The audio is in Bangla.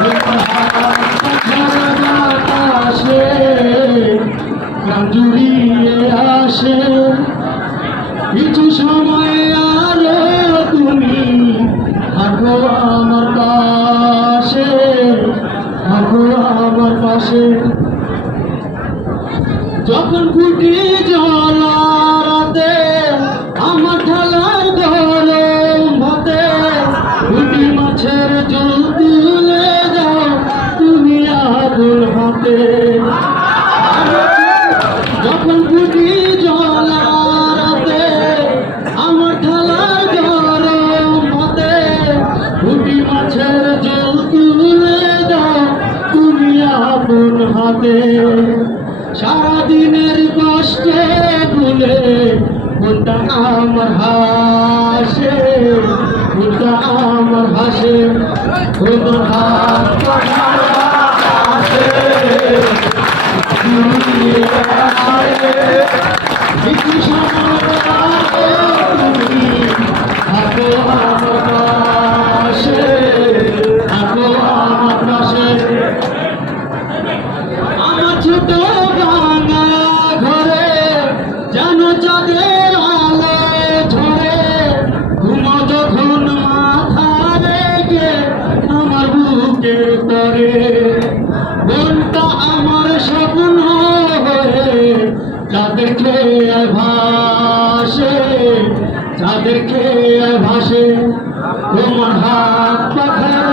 বাতাসে বাতাসে প্রাণ জুড়িয়ে আসে কিছু সময় আলো তুমি থাকো আমার পাশে, থাকো আমার পাশে। যখন ফুটি জলারাতে আমার ঢালার গরম ভাতে ফুটি মাছের জল তুলে যাও তুমি আগুন হাতে। যখন ফুটি জলারাতে আমার ঢালার গরম ভাতে ফুটি মাছের জল তুলে যাও তুমি আগুন হাতে। সারাদিনের কষ্টে ভুলে মনটা আমার হাসে, মনটা আমার হাসে। তোমার হাত আসে কিছু সময় তুমি থাকো আমার পাশে, থাকো আমার পাশে। আমার ছোট ভাঙা ঘরে যেন চাঁদের আলো ঝরে ঘুমো যখন মাথা রেখে আমার বুকের পরে মনটা আমার স্বপ্ন হয়ে যাদেরকে ভাসে, যাদেরকে ভাসে। তোমার হাত পাখার